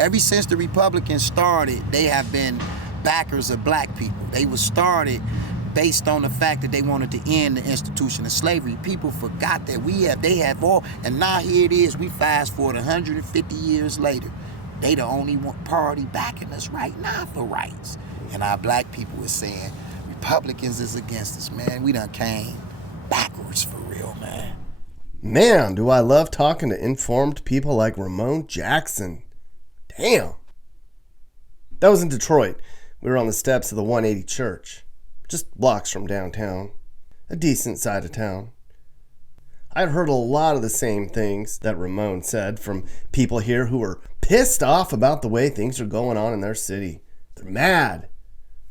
Ever since the Republicans started, they have been backers of black people. They were started based on the fact that they wanted to end the institution of slavery. People forgot that they have all, and now here it is, we fast forward 150 years later. They the only one party backing us right now for rights. And our black people is saying, Republicans is against us, man. We done came backwards for real, man. Man, do I love talking to informed people like Ramon Jackson. Damn. That was in Detroit. We were on the steps of the 180 Church, just blocks from downtown. A decent side of town. I'd heard a lot of the same things that Ramon said from people here who are pissed off about the way things are going on in their city. They're mad.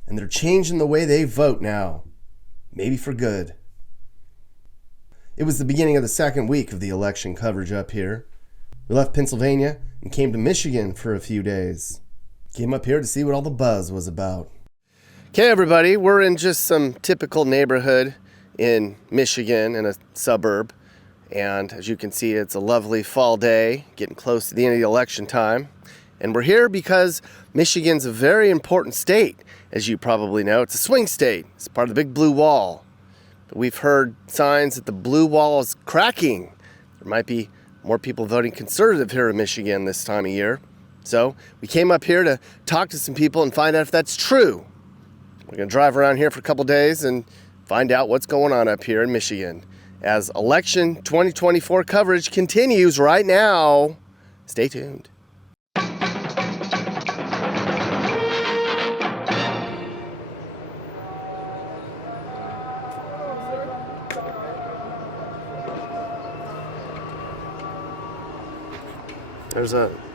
And they're changing the way they vote now. Maybe for good. It was the beginning of the second week of the election coverage up here. We left Pennsylvania and came to Michigan for a few days. Came up here to see what all the buzz was about. Okay, everybody, we're in just some typical neighborhood in Michigan in a suburb. And as you can see, it's a lovely fall day, getting close to the end of the election time. And we're here because Michigan's a very important state. As you probably know, it's a swing state. It's part of the big blue wall. But we've heard signs that the blue wall is cracking. There might be more people voting conservative here in Michigan this time of year. So we came up here to talk to some people and find out if that's true. We're going to drive around here for a couple days and find out what's going on up here in Michigan. As election 2024 coverage continues right now. Stay tuned.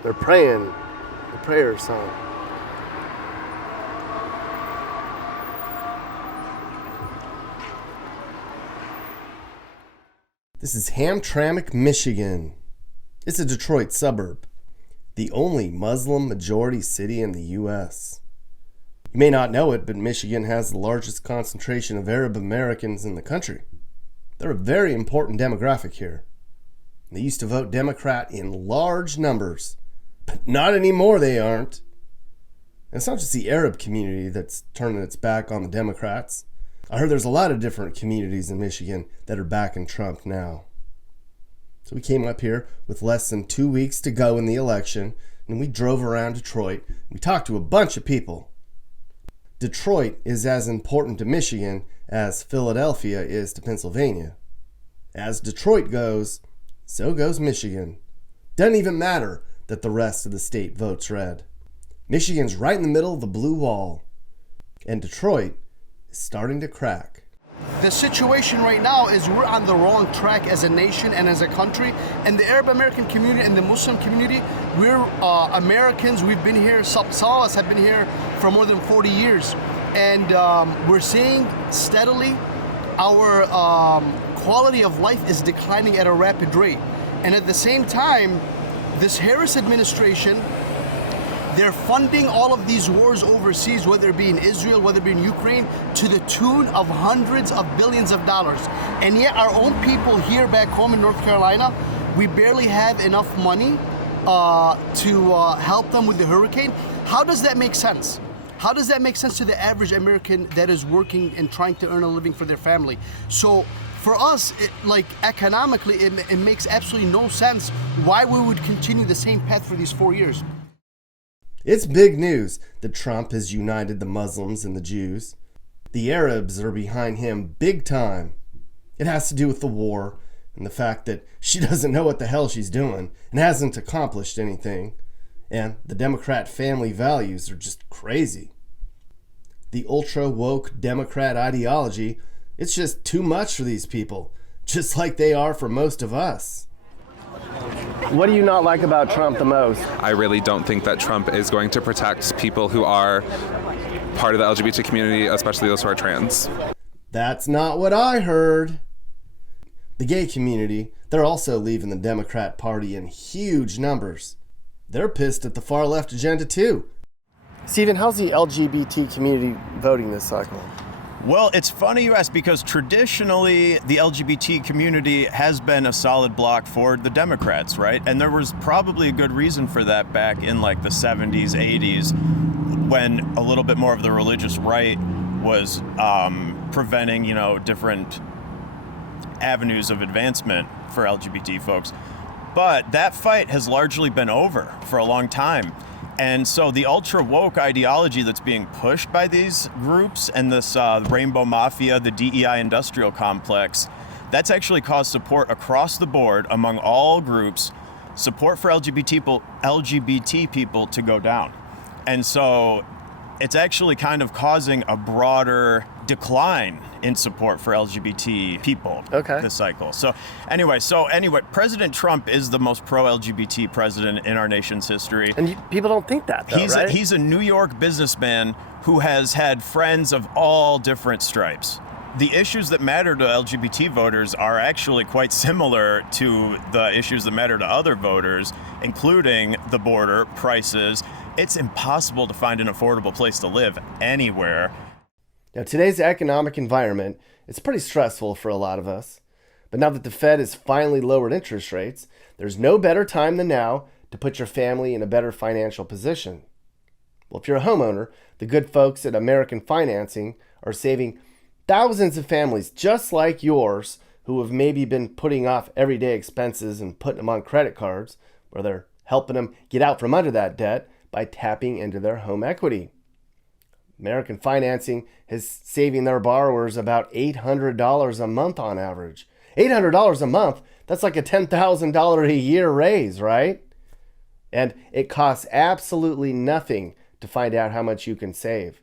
They're praying a prayer song. This is Hamtramck, Michigan. It's a Detroit suburb, the only Muslim majority city in the U.S. You may not know it, but Michigan has the largest concentration of Arab Americans in the country. They're a very important demographic here. They used to vote Democrat in large numbers, but not anymore they aren't. And it's not just the Arab community that's turning its back on the Democrats. I heard there's a lot of different communities in Michigan that are backing Trump now. So we came up here with less than 2 weeks to go in the election, and we drove around Detroit. We talked to a bunch of people. Detroit is as important to Michigan as Philadelphia is to Pennsylvania. As Detroit goes, so goes Michigan. Doesn't even matter that the rest of the state votes red. Michigan's right in the middle of the blue wall. And Detroit is starting to crack. The situation right now is we're on the wrong track as a nation and as a country. And the Arab American community and the Muslim community, we're Americans. We've been here, some of us have been here for more than 40 years. And we're seeing steadily our quality of life is declining at a rapid rate. And at the same time, this Harris administration, they're funding all of these wars overseas, whether it be in Israel, whether it be in Ukraine, to the tune of hundreds of billions of dollars. And yet our own people here back home in North Carolina, we barely have enough money to help them with the hurricane. How does that make sense? How does that make sense to the average American that is working and trying to earn a living for their family? So for us, economically, it makes absolutely no sense why we would continue the same path for these 4 years. It's big news that Trump has united the Muslims and the Jews. The Arabs are behind him big time. It has to do with the war and the fact that she doesn't know what the hell she's doing and hasn't accomplished anything. And the Democrat family values are just crazy. The ultra-woke Democrat ideology, it's just too much for these people, just like they are for most of us. What do you not like about Trump the most? I really don't think that Trump is going to protect people who are part of the LGBT community, especially those who are trans. That's not what I heard. The gay community, they're also leaving the Democrat Party in huge numbers. They're pissed at the far left agenda too. Stephen, how's the LGBT community voting this cycle? Well, it's funny you ask, because traditionally the LGBT community has been a solid block for the Democrats, right? And there was probably a good reason for that back in like the 70s, 80s, when a little bit more of the religious right was preventing, different avenues of advancement for LGBT folks. But that fight has largely been over for a long time. And so the ultra woke ideology that's being pushed by these groups and this rainbow mafia, the DEI industrial complex, that's actually caused support across the board among all groups, support for LGBT people to go down. And so it's actually kind of causing a broader decline in support for LGBT people this cycle. So anyway, President Trump is the most pro-LGBT president in our nation's history. And people don't think that, though, right? He's a New York businessman who has had friends of all different stripes. The issues that matter to LGBT voters are actually quite similar to the issues that matter to other voters, including the border, prices. It's impossible to find an affordable place to live anywhere. Now, today's economic environment is pretty stressful for a lot of us. But now that the Fed has finally lowered interest rates, there's no better time than now to put your family in a better financial position. Well, if you're a homeowner, the good folks at American Financing are saving thousands of families just like yours who have maybe been putting off everyday expenses and putting them on credit cards, where they're helping them get out from under that debt by tapping into their home equity. American Financing is saving their borrowers about $800 a month on average. $800 a month, that's like a $10,000 a year raise, right? And it costs absolutely nothing to find out how much you can save.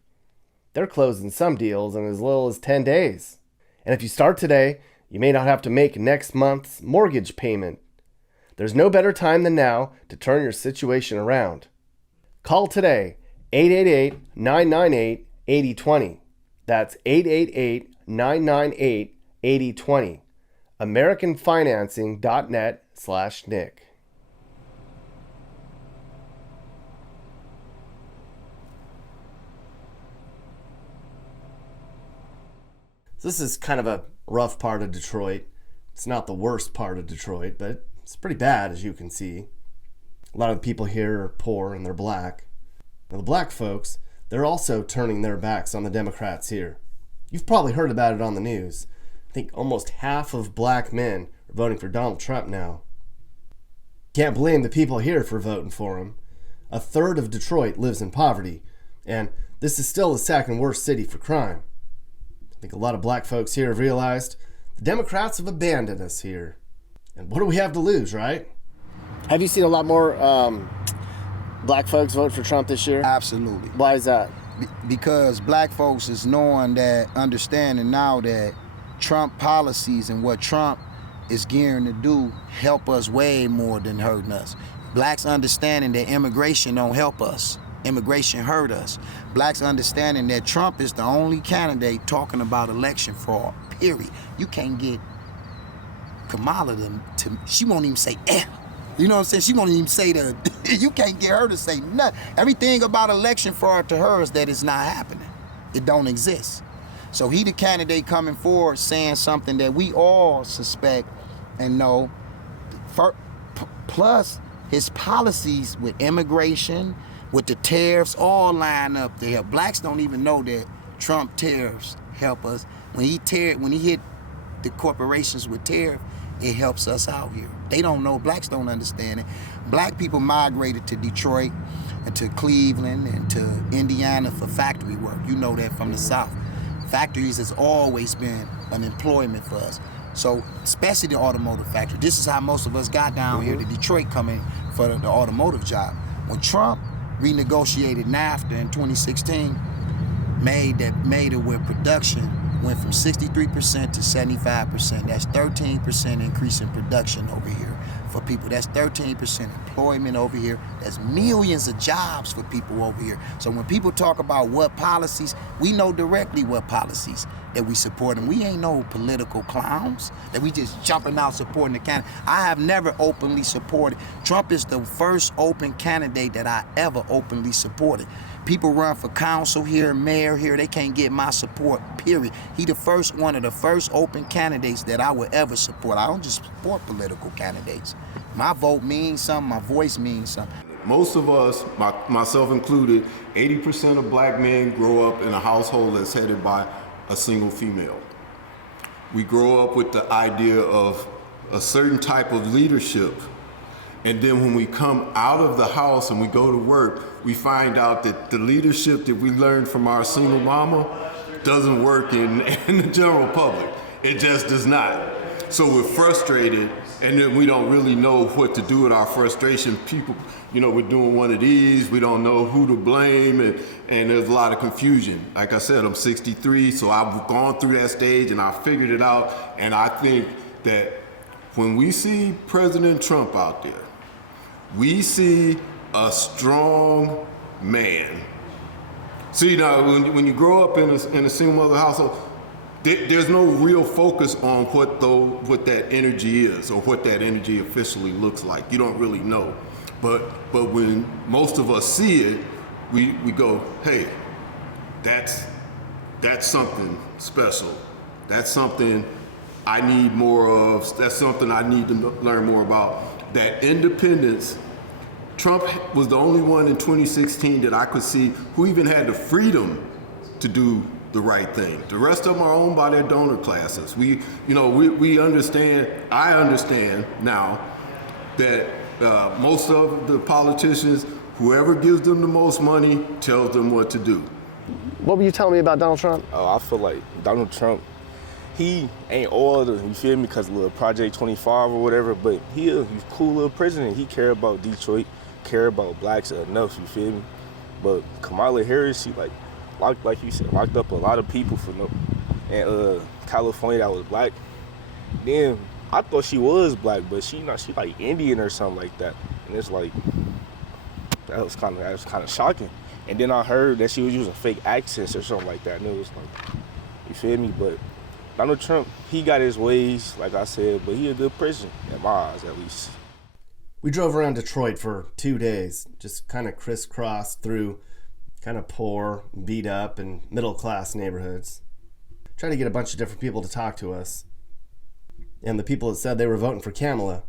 They're closing some deals in as little as 10 days. And if you start today, you may not have to make next month's mortgage payment. There's no better time than now to turn your situation around. Call today, 888-998-8020. That's 888-998-8020. AmericanFinancing.net/Nick. This is kind of a rough part of Detroit. It's not the worst part of Detroit, but it's pretty bad, as you can see. A lot of the people here are poor and they're black. Now, the black folks, they're also turning their backs on the Democrats here. You've probably heard about it on the news. I think almost half of black men are voting for Donald Trump now. Can't blame the people here for voting for him. A third of Detroit lives in poverty, and this is still the second worst city for crime. I think a lot of black folks here have realized the Democrats have abandoned us here. And what do we have to lose, right? Have you seen a lot more black folks vote for Trump this year? Absolutely. Why is that? Because black folks is knowing that, understanding now that Trump policies and what Trump is gearing to do help us way more than hurting us. Blacks understanding that immigration don't help us. Immigration hurt us. Blacks understanding that Trump is the only candidate talking about election fraud, period. You can't get Kamala to she won't even say L. You know what I'm saying? She won't even say you can't get her to say nothing. Everything about election fraud to her is that it's not happening. It don't exist. So he the candidate coming forward saying something that we all suspect and know. Plus his policies with immigration, with the tariffs, all line up there. Blacks don't even know that Trump tariffs help us. When he hit the corporations with tariff, it helps us out here. They don't know, blacks don't understand it. Black people migrated to Detroit and to Cleveland and to Indiana for factory work. You know that from the South. Factories has always been an employment for us. So, especially the automotive factory. This is how most of us got down here to Detroit coming for the automotive job. When Trump renegotiated NAFTA in 2016, made it where production went from 63% to 75%. That's 13% increase in production over here for people. That's 13% employment over here. That's millions of jobs for people over here. So when people talk about what policies, we know directly what policies. that we support him. We ain't no political clowns that we just jumping out supporting the candidate. I have never openly supported. Trump is the first open candidate that I ever openly supported. People run for council here, mayor here, they can't get my support, period. He one of the first open candidates that I would ever support. I don't just support political candidates. My vote means something, my voice means something. Most of us, myself included, 80% of black men grow up in a household that's headed by a single female. We grow up with the idea of a certain type of leadership. And then when we come out of the house and we go to work, we find out that the leadership that we learned from our single mama doesn't work in the general public. It just does not. So we're frustrated, and then we don't really know what to do with our frustration. People, we're doing one of these, we don't know who to blame, and there's a lot of confusion. Like I said, I'm 63, so I've gone through that stage and I figured it out, and I think that when we see President Trump out there, we see a strong man. See, now, when you grow up in a single mother household, there's no real focus on what that energy is or what that energy officially looks like. You don't really know. But when most of us see it, we go, hey, that's something special. That's something I need more of. That's something I need to learn more about. That independence. Trump was the only one in 2016 that I could see who even had the freedom to do the right thing. The rest of them are owned by their donor classes. We understand, I understand now that most of the politicians, whoever gives them the most money tells them what to do. What were you telling me about Donald Trump? I feel like Donald Trump, he ain't all the, you feel me, because of little Project 25 or whatever, but he's a cool little president. He care about Detroit, care about blacks enough, you feel me? But Kamala Harris, she like you said, locked up a lot of people for and California that was black. Then I thought she was black, but she like Indian or something like that. And it's like that was kind of shocking. And then I heard that she was using fake accents or something like that, and it was like, you feel me? But Donald Trump, he got his ways, like I said, but he a good president, in my eyes at least. We drove around Detroit for 2 days, just kind of crisscrossed through kind of poor, beat up, and middle-class neighborhoods. Tried to get a bunch of different people to talk to us. And the people that said they were voting for Kamala,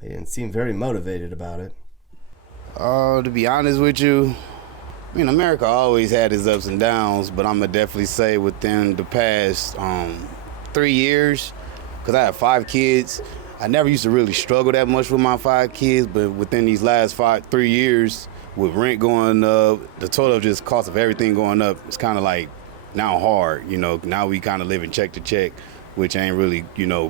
they didn't seem very motivated about it. To be honest with you, I mean, America always had its ups and downs, but I'm going to definitely say within the past 3 years, because I have 5 kids, I never used to really struggle that much with my 5 kids, but within these last 3 years, with rent going up, the total just cost of everything going up, it's kind of like now hard, now we kind of living check to check, which ain't really,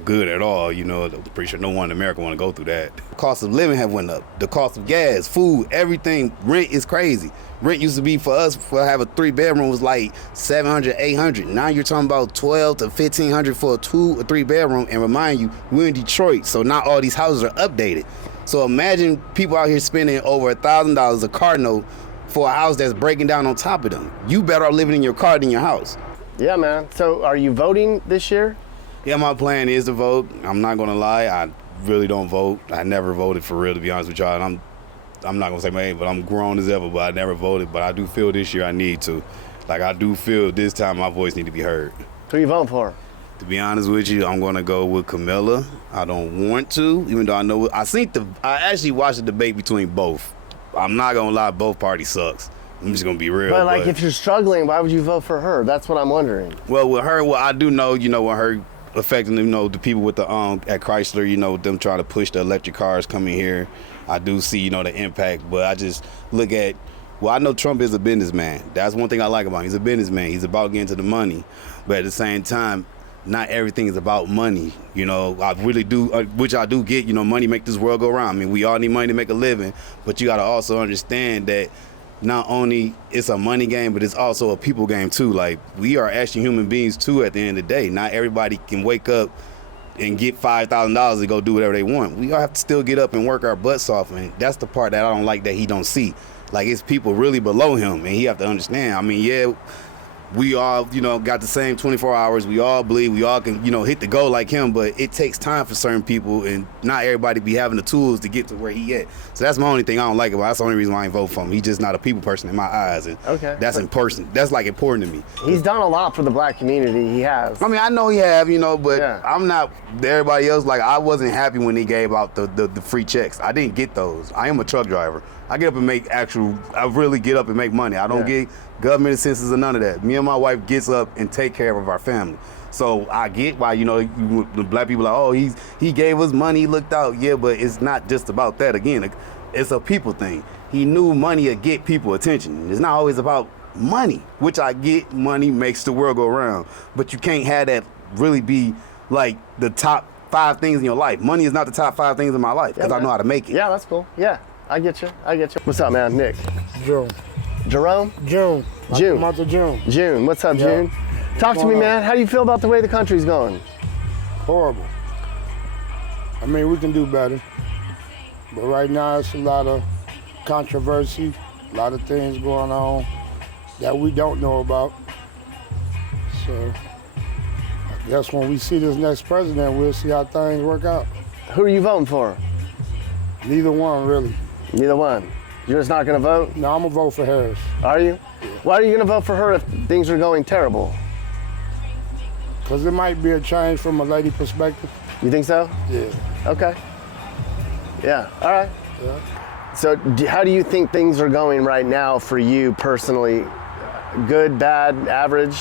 good at all, I'm pretty sure no one in America want to go through that. The cost of living have went up, the cost of gas, food, everything, rent is crazy. Rent used to be for us, for have a 3-bedroom was like $700, $800. Now you're talking about $1,200 to $1,500 for a 2 or 3-bedroom, and remind you, we're in Detroit, so not all these houses are updated. So imagine people out here spending over $1,000 a car note for a house that's breaking down on top of them. You better off living in your car than your house. Yeah, man. So are you voting this year? Yeah, my plan is to vote. I'm not gonna lie, I really don't vote. I never voted for real, to be honest with y'all. And I'm not gonna say my age, but I'm grown as ever, but I never voted. But I do feel this year I need to. Like, I do feel this time my voice need to be heard. Who are you voting for? To be honest with you, I'm gonna go with Kamala. I don't want to, even though I know I actually watched the debate between both. I'm not gonna lie, both parties sucks. I'm just gonna be real. But if you're struggling, why would you vote for her? That's what I'm wondering. Well, with her, I do know, with her affecting, the people with the at Chrysler, them trying to push the electric cars coming here. I do see, the impact, but I just look at, I know Trump is a businessman. That's one thing I like about him. He's a businessman. He's about getting to the money, but at the same time, not everything is about money. I really do, which I do get, money make this world go round. I mean, we all need money to make a living, but you got to also understand that not only it's a money game, but it's also a people game too. Like, we are actually human beings too at the end of the day. Not everybody can wake up and get $5,000 to go do whatever they want. We all have to still get up and work our butts off, and that's the part that I don't like that he don't see. Like, it's people really below him, and he have to understand. I mean, yeah, we all, got the same 24 hours. We all bleed. We all can, hit the goal like him. But it takes time for certain people, and not everybody be having the tools to get to where he at. So that's my only thing I don't like about it. That's the only reason why I ain't vote for him. He's just not a people person in my eyes. And that's important. That's like important to me. He's done a lot for the black community. He has. I mean, I know he have, but I'm not everybody else. Like, I wasn't happy when he gave out the free checks. I didn't get those. I am a truck driver. I get up and I really get up and make money. I don't get government assistance or none of that. Me and my wife gets up and take care of our family. So I get why, the black people are like, oh, he gave us money, he looked out. Yeah, but it's not just about that. Again, it's a people thing. He knew money would get people attention. It's not always about money, which I get. Money makes the world go round. But you can't have that really be like the top 5 things in your life. Money is not the top 5 things in my life because I know how to make it. Yeah, that's cool. Yeah, I get you. What's up, man? Nick? Jerome. Jerome? June. June. Month of June. June. What's up, June? Talk to me, man. How do you feel about the way the country's going? Horrible. I mean, we can do better. But right now, it's a lot of controversy, a lot of things going on that we don't know about. So I guess when we see this next president, we'll see how things work out. Who are you voting for? Neither one, really. Neither one. You're just not going to vote? No, I'm going to vote for Harris. Are you? Yeah. Why are you going to vote for her if things are going terrible? Because it might be a change from a lady perspective. You think so? Yeah. Okay. Yeah, all right. Yeah. So how do you think things are going right now for you personally? Good, bad, average?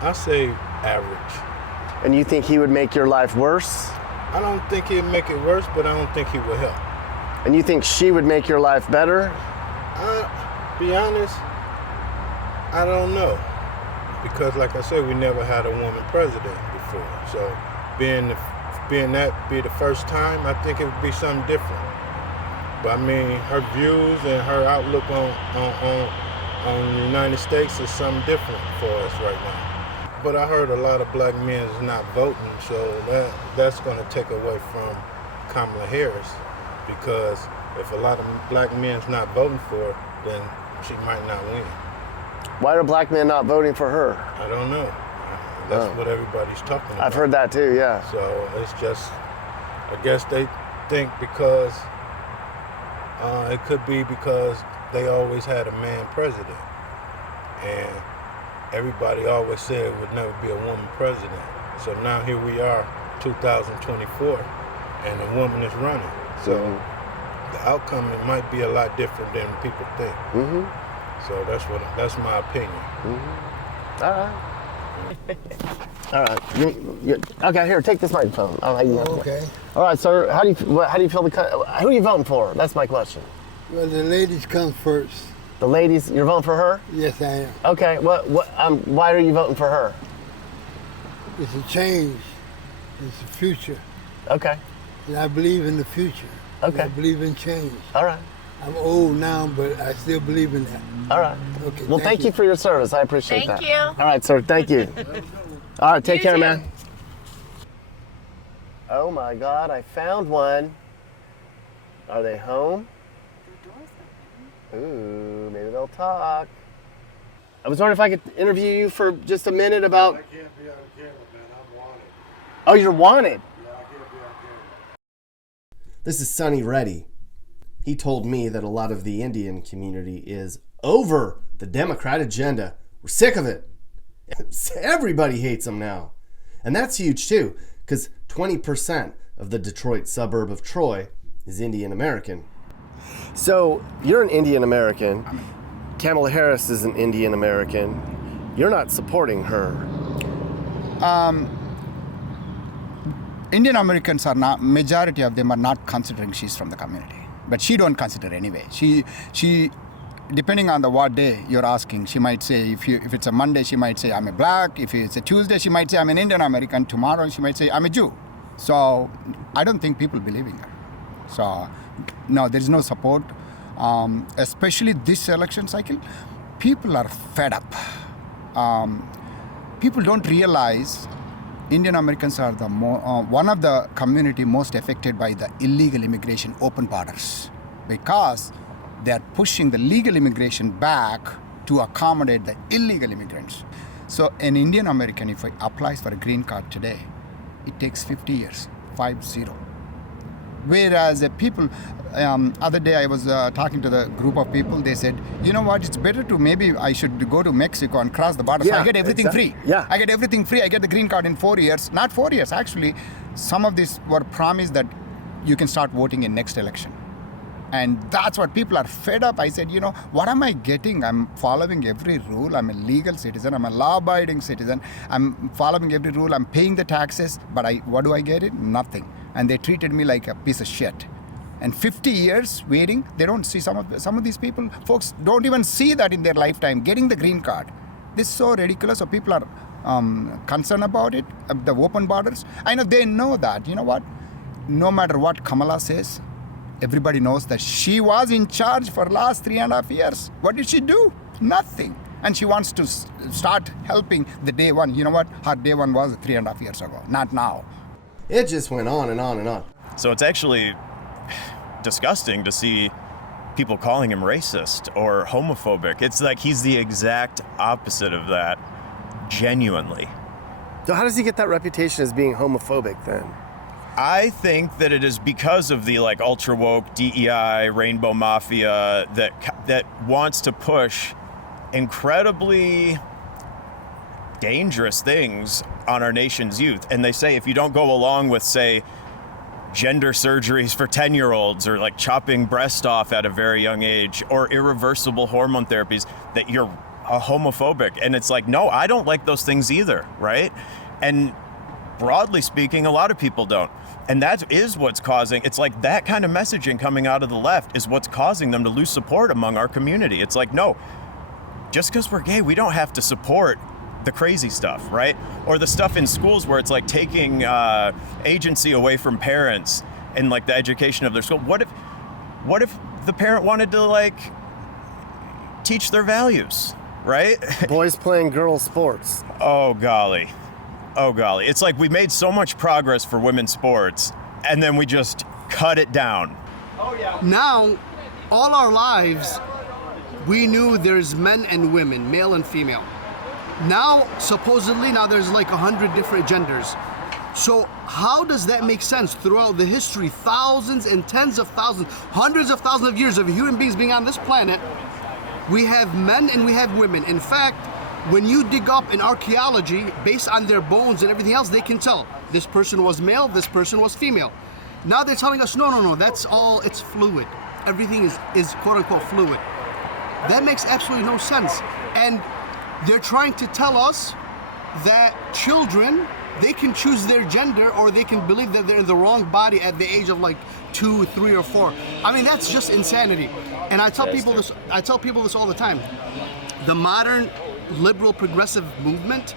I say average. And you think he would make your life worse? I don't think he'd make it worse, but I don't think he would help. And you think she would make your life better? Be honest, I don't know. Because like I said, we never had a woman president before. So being that be the first time, I think it would be something different. But I mean, her views and her outlook on the United States is something different for us right now. But I heard a lot of black men is not voting, so that's going to take away from Kamala Harris. Because if a lot of black men's not voting for her, then she might not win. Why are black men not voting for her? I don't know. That's what everybody's talking about. I've heard that too, yeah. So it's just, I guess they think because, it could be because they always had a man president. And everybody always said it would never be a woman president. So now here we are, 2024, and a woman is running. So the outcome, it might be a lot different than people think. Mm-hmm. So that's my opinion. Mm-hmm. All right. Okay, here, take this microphone. Okay. All right, sir. How do you feel who are you voting for? That's my question. Well, the ladies come first. The ladies, you're voting for her? Yes, I am. Okay. Why are you voting for her? It's a change. It's the future. Okay. And I believe in the future. Okay. I believe in change. All right. I'm old now, but I still believe in that. All right. Okay. Well, thank you for your service. I appreciate that. Thank you. All right, sir. Thank you. All right. Take care, man. Oh my God! I found one. Are they home? Ooh, maybe they'll talk. I was wondering if I could interview you for just a minute about. I can't be on camera, man. I'm wanted. Oh, you're wanted. Yeah, I can't be on camera. This is Sonny Reddy. He told me that a lot of the Indian community is over the Democrat agenda. We're sick of it. Everybody hates them now. And that's huge too, because 20% of the Detroit suburb of Troy is Indian American. So you're an Indian American. Kamala Harris is an Indian American. You're not supporting her. Indian Americans are not, majority of them are not considering she's from the community. But she don't consider anyway. She, depending on the what day you're asking, she might say, if it's a Monday, she might say, I'm a black. If it's a Tuesday, she might say, I'm an Indian American. Tomorrow, she might say, I'm a Jew. So I don't think people believe in her. So no, there's no support. Especially this election cycle, people are fed up. People don't realize Indian Americans are the one of the community most affected by the illegal immigration open borders, because they are pushing the legal immigration back to accommodate the illegal immigrants. So an Indian American, if he applies for a green card today, it takes 50 years, 50. Whereas people, other day I was talking to the group of people, they said, you know what, it's better to maybe I should go to Mexico and cross the border. So I get everything free. Yeah. I get everything free. I get the green card in 4 years. Not 4 years, actually. Some of these were promised that you can start voting in next election. And that's what people are fed up. I said, you know, what am I getting? I'm following every rule. I'm a legal citizen. I'm a law-abiding citizen. I'm following every rule. I'm paying the taxes. But what do I get? Nothing. And they treated me like a piece of shit. And 50 years waiting, they don't see some of these people. Folks don't even see that in their lifetime, getting the green card. This is so ridiculous. So people are concerned about it, the open borders. I know they know that. You know what? No matter what Kamala says, everybody knows that she was in charge for last 3.5 years. What did she do? Nothing. And she wants to start helping the day one. You know what? Her day one was 3.5 years ago, not now. It just went on and on and on. So it's actually disgusting to see people calling him racist or homophobic. It's like he's the exact opposite of that, genuinely. So how does he get that reputation as being homophobic then? I think that it is because of the like ultra woke DEI rainbow mafia that wants to push incredibly dangerous things on our nation's youth. And they say if you don't go along with, say, gender surgeries for 10-year-olds or like chopping breast off at a very young age or irreversible hormone therapies, that you're homophobic. And it's like, no, I don't like those things either, right? And broadly speaking, a lot of people don't. And that is what's causing, it's like that kind of messaging coming out of the left is what's causing them to lose support among our community. It's like, no, just because we're gay, we don't have to support the crazy stuff, right? Or the stuff in schools where it's like taking agency away from parents and like the education of their school. What if the parent wanted to like teach their values, right? Boys playing girls sports. Oh golly. It's like we made so much progress for women's sports and then we just cut it down. Now, all our lives, we knew there's men and women, male and female. Now, supposedly, there's like 100 different genders. So how does that make sense throughout the history? Thousands and tens of thousands, hundreds of thousands of years of human beings being on this planet, we have men and we have women. In fact, when you dig up in archaeology, based on their bones and everything else, they can tell this person was male, this person was female. Now they're telling us, no, that's all, it's fluid. Everything is quote unquote fluid. That makes absolutely no sense. And they're trying to tell us that children, they can choose their gender or they can believe that they're in the wrong body at the age of like 2, 3, or 4. I mean, that's just insanity. And I tell people this all the time. The modern liberal progressive movement,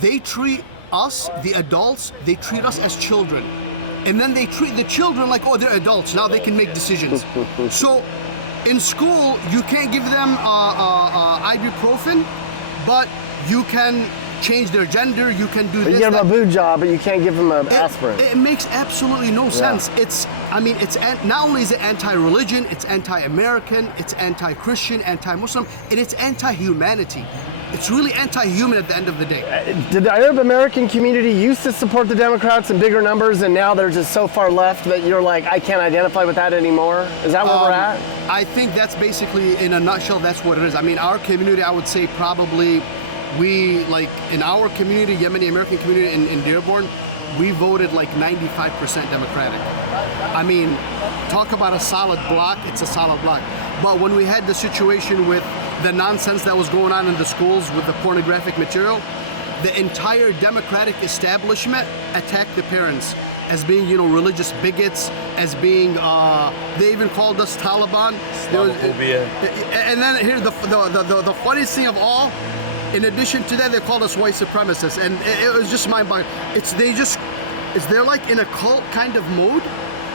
they treat us, the adults, they treat us as children. And then they treat the children like, oh, they're adults, now they can make decisions. So in school, you can't give them ibuprofen, but you can change their gender, you can do this. You give them a boob job, but you can't give them an aspirin. It makes absolutely no sense. It's not only is it anti-religion, it's anti-American, it's anti-Christian, anti-Muslim, and it's anti-humanity. It's really anti-human at the end of the day. Did the Arab American community used to support the Democrats in bigger numbers, and now they're just so far left that you're like, I can't identify with that anymore? Is that where we're at? I think that's basically, in a nutshell, that's what it is. I mean, our community, I would say probably, we, like, in our community, Yemeni American community in Dearborn, we voted like 95% Democratic. I mean, talk about a solid block, it's a solid block. But when we had the situation with the nonsense that was going on in the schools with the pornographic material, the entire Democratic establishment attacked the parents as being, religious bigots, as being, they even called us Taliban. And then here, the funniest thing of all, in addition to that, they called us white supremacists, and it was just mind-boggling. They're like in a cult kind of mode.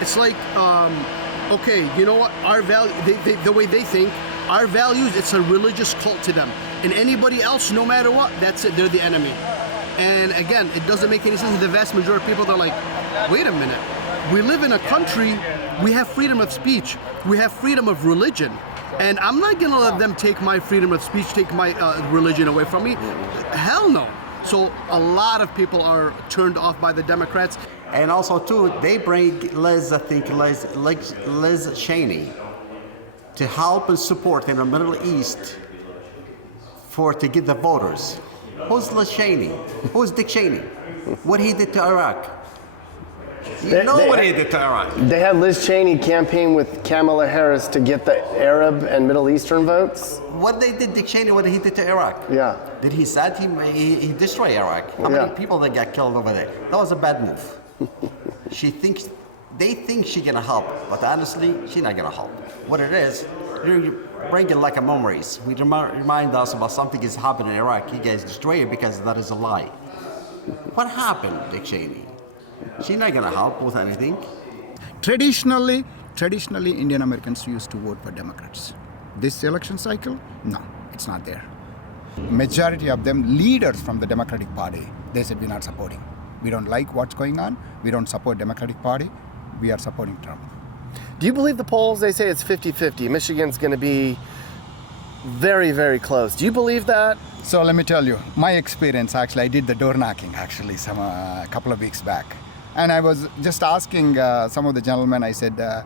It's like, okay, you know what? Our value, the way they think, our values, it's a religious cult to them. And anybody else, no matter what, that's it. They're the enemy. And again, it doesn't make any sense. The vast majority of people, they're like, wait a minute. We live in a country. We have freedom of speech. We have freedom of religion. And I'm not gonna let them take my freedom of speech, take my religion away from me. Hell no. So a lot of people are turned off by the Democrats. And also too, they bring Liz Cheney to help and support in the Middle East to get the voters. Who's Liz Cheney? Who's Dick Cheney? What he did to Iraq? You know what he did to Iraq. They had Liz Cheney campaign with Kamala Harris to get the Arab and Middle Eastern votes. What they did Dick Cheney, what he did to Iraq? Yeah. Did he said he destroyed Iraq? How many people that got killed over there? That was a bad move. They think she's gonna help, but honestly, she's not gonna help. What it is, you're bringing like a memories. We remind us about something is happening in Iraq. You guys destroy it because that is a lie. What happened, Dick Cheney? She's not gonna help with anything. Traditionally, Indian Americans used to vote for Democrats. This election cycle, no, it's not there. Majority of them, leaders from the Democratic Party, they said we're not supporting. We don't like what's going on. We don't support Democratic Party. We are supporting Trump. Do you believe the polls? They say it's 50-50. Michigan's going to be very, very close. Do you believe that? So let me tell you, my experience, actually, I did the door knocking, actually, a couple of weeks back. And I was just asking some of the gentlemen, I said, I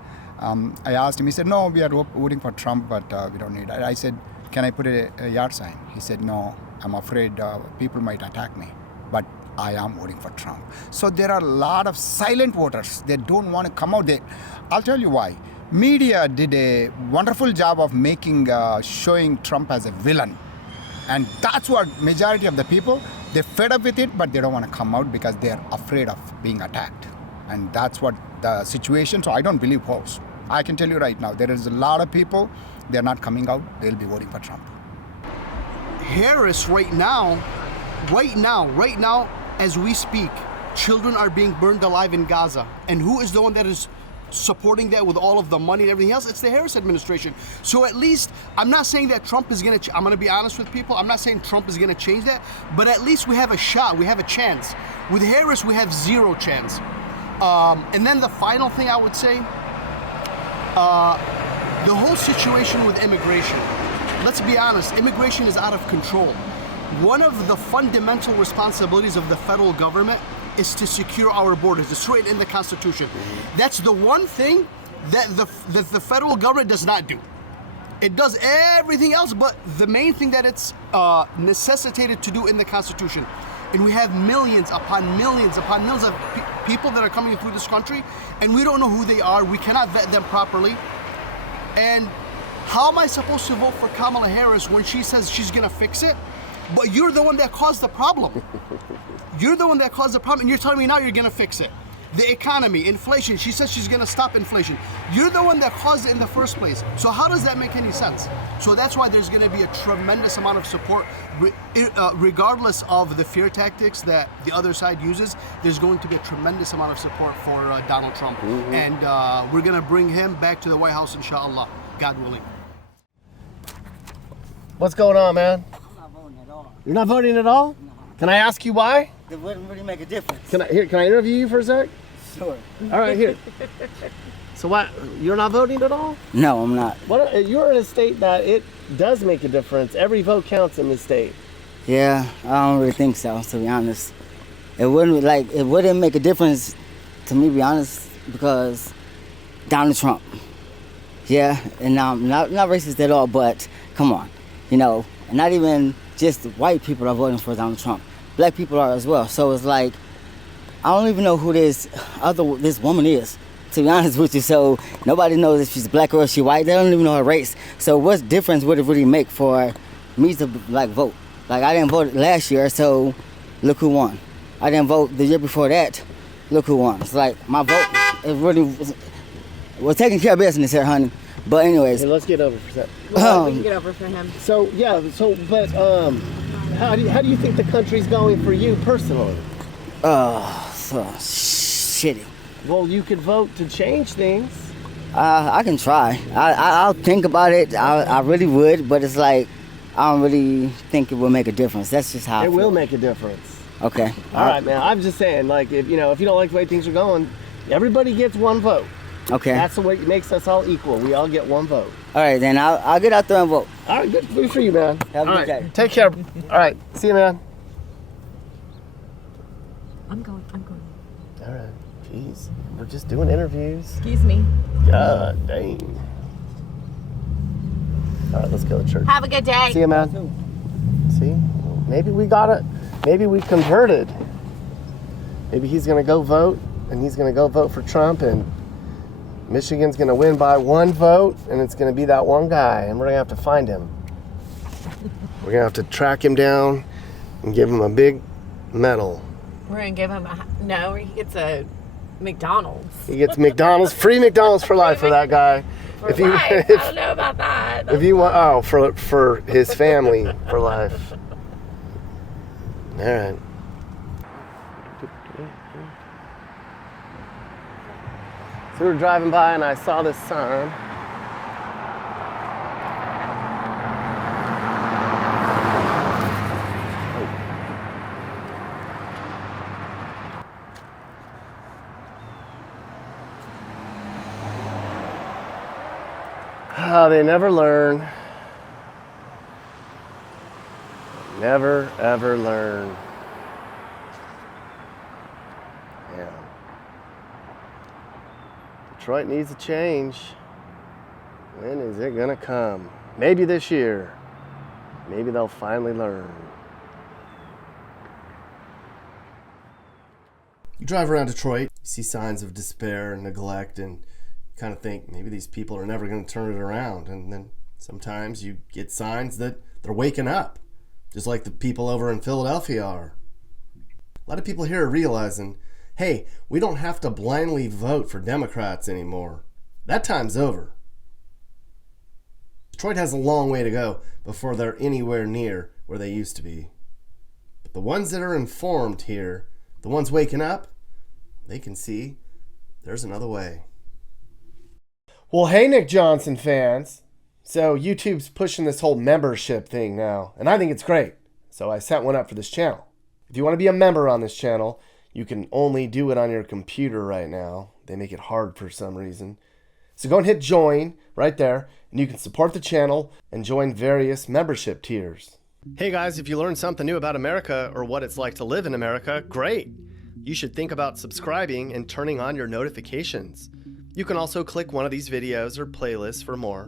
asked him, he said, no, we are voting for Trump, but we don't need it. I said, can I put a yard sign? He said, no, I'm afraid people might attack me, but I am voting for Trump. So there are a lot of silent voters. They don't want to come out there. I'll tell you why. Media did a wonderful job of showing Trump as a villain. And that's what majority of the people, they're fed up with it, but they don't want to come out because they're afraid of being attacked. And that's what the situation, so I don't believe polls. I can tell you right now, there is a lot of people, they're not coming out, they'll be voting for Trump. Harris right now, as we speak, children are being burned alive in Gaza. And who is the one that is supporting that with all of the money and everything else? It's the Harris administration. So at least, I'm not saying that Trump is going to, I'm going to be honest with people, I'm not saying Trump is going to change that, but at least we have a shot, we have a chance. With Harris, we have zero chance. And then the final thing I would say, the whole situation with immigration. Let's be honest, immigration is out of control. One of the fundamental responsibilities of the federal government is to secure our borders. It's written in the Constitution. That's the one thing that the federal government does not do. It does everything else, but the main thing that it's necessitated to do in the Constitution. And we have millions upon millions upon millions of people that are coming through this country, and we don't know who they are. We cannot vet them properly. And how am I supposed to vote for Kamala Harris when she says she's gonna fix it? But you're the one that caused the problem. You're the one that caused the problem, and you're telling me now you're gonna fix it. The economy, inflation, she says she's gonna stop inflation. You're the one that caused it in the first place. So how does that make any sense? So that's why there's gonna be a tremendous amount of support, regardless of the fear tactics that the other side uses, there's going to be a tremendous amount of support for Donald Trump. Mm-hmm. And we're gonna bring him back to the White House, inshallah, God willing. What's going on, man? I'm not voting at all. You're not voting at all? No. Can I ask you why? It wouldn't really make a difference. Can I interview you for a sec? Sure. All right, here. So what? You're not voting at all? No, I'm not. You're in a state that it does make a difference. Every vote counts in this state. Yeah, I don't really think so, to be honest. It wouldn't make a difference, to me, to be honest, because Donald Trump. Yeah, and I'm not racist at all, but come on, not even just white people are voting for Donald Trump. Black people are as well. So it's like, I don't even know who this woman is, to be honest with you. So nobody knows if she's black or if she's white. They don't even know her race. So what difference would it really make for me to vote? Like, I didn't vote last year, so look who won. I didn't vote the year before that, look who won. It's like, my vote is really, we're taking care of business here, honey. But anyways. Hey, let's get over for a second. We can get over for him. But how do you think the country's going for you personally? Shitty. Well, you could vote to change things. I can try. I'll think about it. I really would, but it's like, I don't really think it will make a difference. That's just how I feel. It will make a difference. Okay. All right, man. I'm just saying, like, if you don't like the way things are going, everybody gets one vote. Okay. That's the way it makes us all equal. We all get one vote. All right, then I'll get out there and vote. All right, good for you, man. Have a All good right, day. take care. All right, see you, man. I'm going. All right, jeez, we're just doing interviews. Excuse me. God dang. All right, let's go to church. Have a good day. See you, man. See, maybe we got it. Maybe we converted. Maybe he's gonna go vote, and he's gonna go vote for Trump, and Michigan's gonna win by 1 vote, and it's gonna be that one guy, and we're gonna have to find him. We're gonna have to track him down and give him a big medal. We're gonna give him he gets a McDonald's. He gets McDonald's, free McDonald's for life for that guy. For life. I don't know about that. If you want, for his family for life. All right. So we were driving by and I saw this sign. They never learn. Never, ever learn. Yeah. Detroit needs a change. When is it gonna come? Maybe this year. Maybe they'll finally learn. You drive around Detroit, you see signs of despair and neglect, and kind of think maybe these people are never going to turn it around. And then sometimes you get signs that they're waking up, just like the people over in Philadelphia are. A lot of people here are realizing, hey, we don't have to blindly vote for Democrats anymore. That time's over. Detroit has a long way to go before they're anywhere near where they used to be. But the ones that are informed here, the ones waking up, they can see there's another way. Well, hey, Nick Johnson fans. So YouTube's pushing this whole membership thing now, and I think it's great. So I set one up for this channel. If you want to be a member on this channel, you can only do it on your computer right now. They make it hard for some reason. So go and hit join right there, and you can support the channel and join various membership tiers. Hey guys, if you learned something new about America or what it's like to live in America, great. You should think about subscribing and turning on your notifications. You can also click one of these videos or playlists for more.